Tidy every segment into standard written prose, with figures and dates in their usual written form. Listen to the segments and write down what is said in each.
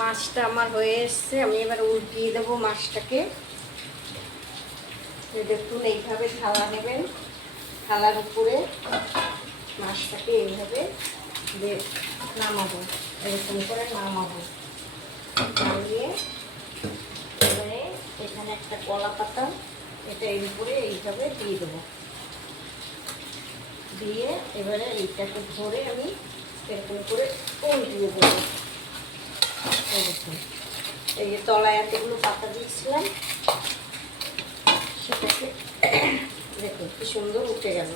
মাছটা আমার হয়ে এসছে, আমি এবার উল্টিয়ে দেবো মাছটাকে। দেখুন এইভাবে থালা নেবেন, থালার উপরে মাছটাকে এইভাবে নামাবো, এরকম করে নামাবো। নামিয়ে এবারে এখানে একটা কলা পাতা, এটা এর উপরে এইভাবে দিয়ে দেবো। দিয়ে এবারে এইটাকে ধরে আমি এরকম করে উল্টিয়ে দেবো। এরকম এই যে তলায় এতগুলো পাতা দিয়েছিলাম, সেটাকে দেখুন কি সুন্দর উঠে গেল।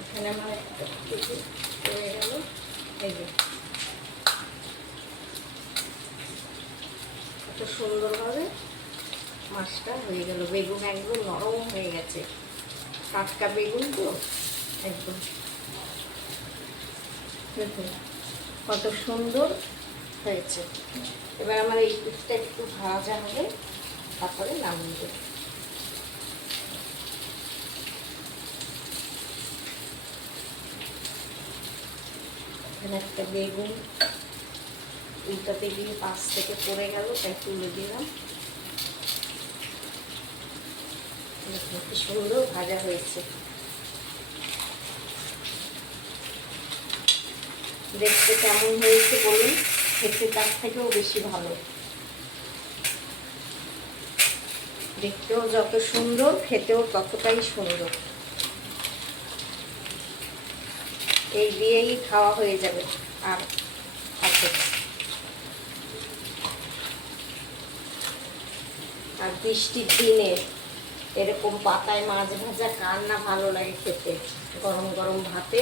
এখানে আমার একটা কিছু হয়ে গেল। এই যে এত সুন্দরভাবে মাছটা হয়ে গেল। বেগুন একদম নরম হয়ে গেছে, টাটকা বেগুন তো একদম। দেখুন কত সুন্দর হয়েছে। এবার আমার এই পিঠটা একটু ভাজা হবে, তারপরে নামিয়ে দেবো। এখানে একটা বেগুন উল্টাতে গিয়ে পাশ থেকে পড়ে গেল, তাই তুলে দিলাম। কি সুন্দর ভাজা হয়েছে, দেখতে কেমন হয়েছে বলুন? খেতে তার থেকেও বেশি ভালো, দেখতেও যত সুন্দর খেতেও ততটাই সুন্দর। এই দিয়েই খাওয়া হয়ে যাবে। আর আর বৃষ্টির দিনে এরকম পাতায় মাছ ভাজা কার না ভালো লাগে খেতে। গরম গরম ভাতে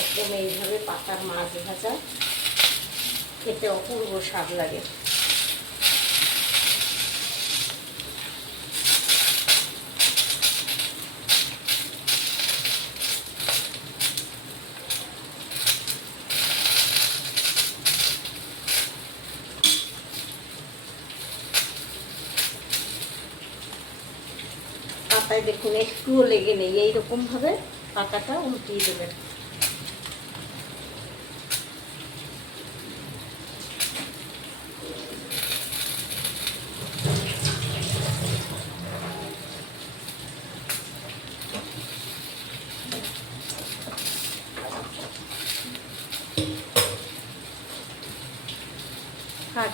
একদম এইভাবে পাতার মাছ ভাজা খেতে অপূর্ব স্বাদ লাগে। পাতায় দেখুন একটুও লেগে নেই, এইরকম ভাবে পাতাটা উল্টিয়ে দেবেন।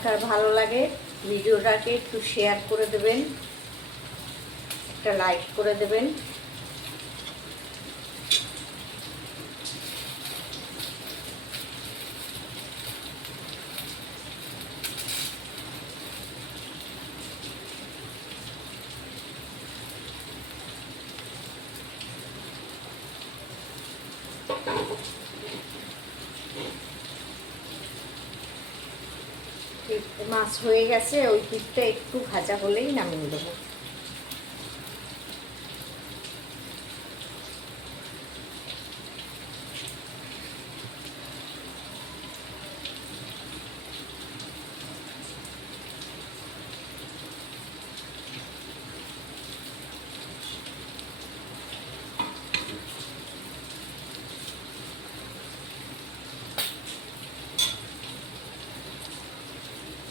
কার ভালো লাগে ভিডিওটাকে একটু শেয়ার করে দেবেন, একটা লাইক করে দেবেন। মাছ হয়ে গেছে, ওই পিঠটা একটু ভাজা হলেই নামিয়ে দেবো।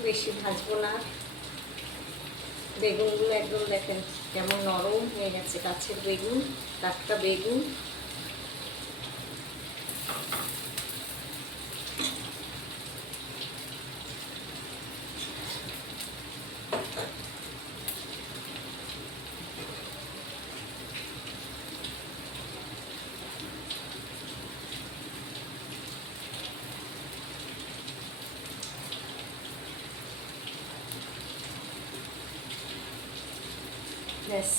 বেশি ভাজবো না। বেগুনগুলো একদম দেখেন কেমন নরম হয়ে গেছে, গাছের বেগুন, টাটকা বেগুন। ব্যাস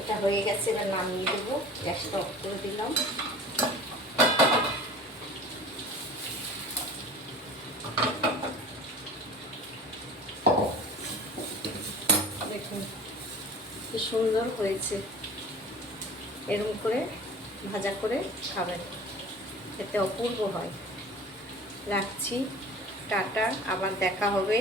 এটা হয়ে গেছে, এবার নামিয়ে দেবো। গ্যাসটা অফ করে দিলাম। দেখুন কি সুন্দর হয়েছে। এরকম করে ভাজা করে খাবেন, খেতে অপূর্ব হয়। রাখছি, টাটা, আবার দেখা হবে।